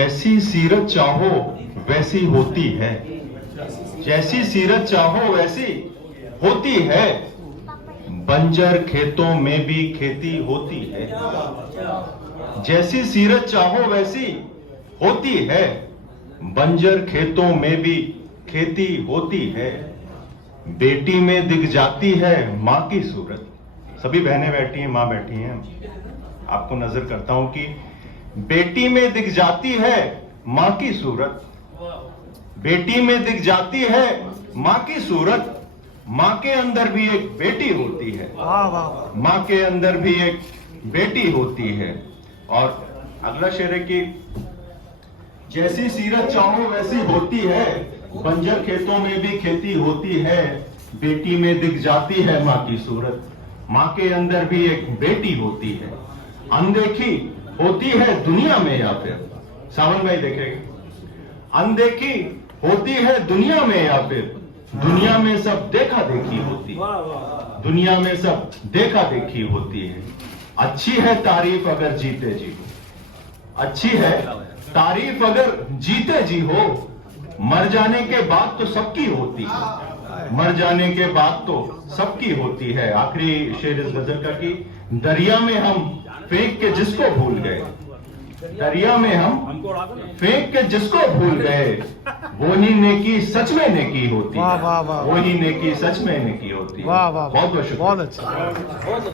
जैसी सीरत चाहो वैसी होती है, जैसी सीरत चाहो वैसी होती है, बंजर खेतों में भी खेती होती है। जैसी सीरत चाहो वैसी होती है, बंजर खेतों में भी खेती होती है। बेटी में दिख जाती है मां की सूरत। सभी बहनें बैठी हैं, मां बैठी हैं, आपको नजर करता हूं कि बेटी में दिख जाती है मां की सूरत। बेटी में दिख जाती है मां की सूरत। मां के अंदर भी एक बेटी होती है, मां के अंदर भी एक बेटी होती है। और अगला शेर है कि जैसी सीरत चाहो वैसी होती है, बंजर खेतों में भी खेती होती है। बेटी में दिख जाती है मां की सूरत, मां के अंदर भी एक बेटी होती है। अनदेखी होती है दुनिया में, या फिर सावन भाई देखेगा, अनदेखी होती है दुनिया में, या फिर दुनिया में सब देखा देखी होती है। दुनिया में सब देखा देखी होती है। अच्छी है तारीफ अगर जीते जी हो, अच्छी है तारीफ अगर जीते जी हो। मर जाने के बाद तो सबकी होती है, मर जाने के बाद तो सबकी होती है। आखिरी शेर इस गजल का कि दरिया में हम फेंक के जिसको भूल गए, दरिया में हम फेंक के जिसको भूल गए, वही नेकी सच में नेकी होती है। वही नेकी सच में नेकी होती है। बहुत बहुत शुक्रिया। बहुत अच्छा।